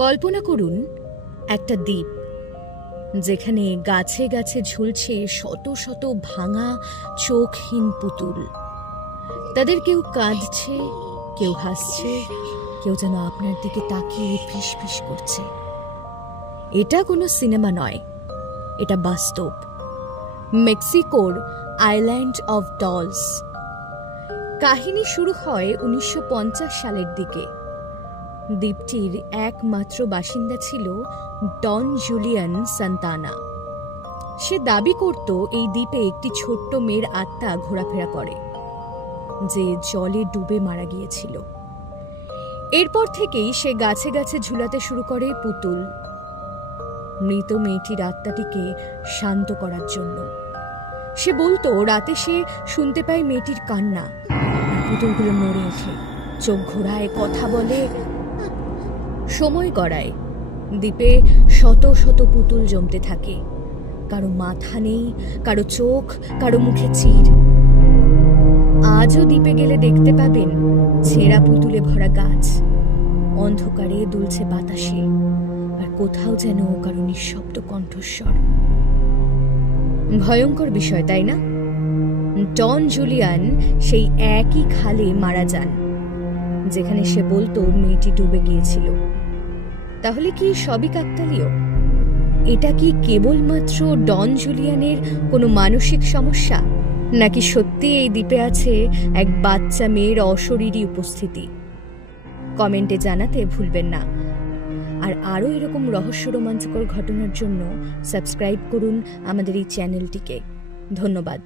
কল্পনা করুন, একটা দ্বীপ, যেখানে গাছে গাছে ঝুলছে শত শত ভাঙা চোখহীন পুতুল। তাদের কেউ কাঁদছে, কেউ হাসছে, কেউ যেন আপনার দিকে তাকিয়ে ফিস করছে। এটা কোনো সিনেমা নয়, এটা বাস্তব। মেক্সিকোর আইল্যান্ড অফ ডলস। কাহিনী শুরু হয় উনিশশো পঞ্চাশ সালের দিকে। দ্বীপটির একমাত্র বাসিন্দা ছিল ডন জুলিয়ান সান্তানা। সে দাবি করত এই দ্বীপে একটি ছোট্ট মেয়ের আত্মা ঘোরাফেরা করে, যে জলে ডুবে মারা গিয়েছিল। এরপর থেকেই সে গাছে গাছে ঝুলাতে শুরু করে পুতুল। মৃত মেয়েটির আত্মাটিকে শান্ত করার জন্য। সে বলতো, রাতে সে শুনতে পায় মেয়েটির কান্না। পুতুলগুলো নড়ে ওঠে। চোখ ঘোরায়, কথা বলে সময় গড়ায়। দ্বীপে শত শত পুতুল জমতে থাকে। কারও মাথা নেই, কারও চোখ, কারও মুখে চির। আজও দ্বীপে গেলে দেখতে পাবেন ছেঁড়া পুতুলে ভরা গাছ। অন্ধকারে দুলছে বাতাসে, আর কোথাও যেন কারও নিঃশব্দ কণ্ঠস্বর। ভয়ঙ্কর বিষয়, তাই না? ডন জুলিয়ান সেই একই খালে মারা যান। যেখানে সে বলতো মেয়েটি ডুবে গিয়েছিল। তাহলে কি সবই কাকতালীয়? এটা কি কেবলমাত্র ডন জুলিয়ানের কোনো মানসিক সমস্যা? নাকি সত্যি এই দ্বীপে আছে এক বাচ্চা মেয়ের অশরীরী উপস্থিতি? কমেন্টে জানাতে ভুলবেন না। আর আরও এরকম রহস্য রোমাঞ্চকর ঘটনার জন্য সাবস্ক্রাইব করুন আমাদের এই চ্যানেলটিকে। ধন্যবাদ।